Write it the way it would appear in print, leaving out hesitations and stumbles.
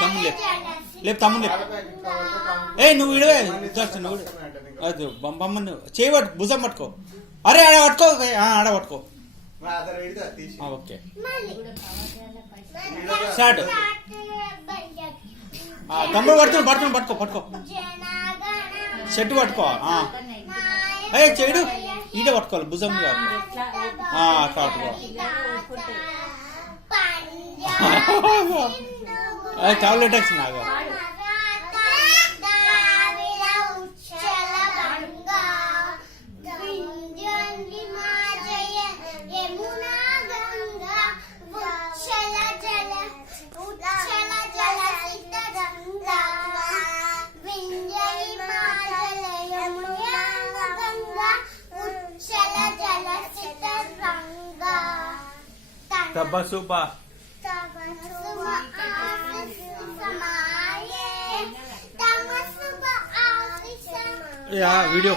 తమ్ముడు లేపు తమ్ముడు లేపు. ఏ నువ్వు ఇడవే జస్ట్ నువ్వు అది బొమ్మను చేయి పట్టు భుజం పట్టుకో. అరే ఆడ పట్టుకో ఆడ పట్టుకో. Okay start. తమ్ముడు పడుతుంది పడుతుంది పట్టుకో పట్టుకో షర్ట్ పట్టుకో. అయ్యే చెడు ఈడ పట్టుకోవాలి భుజం అట్లా పట్టుకో. చాక్లెట్ వచ్చింది నాకు. తబసుబా వీడియో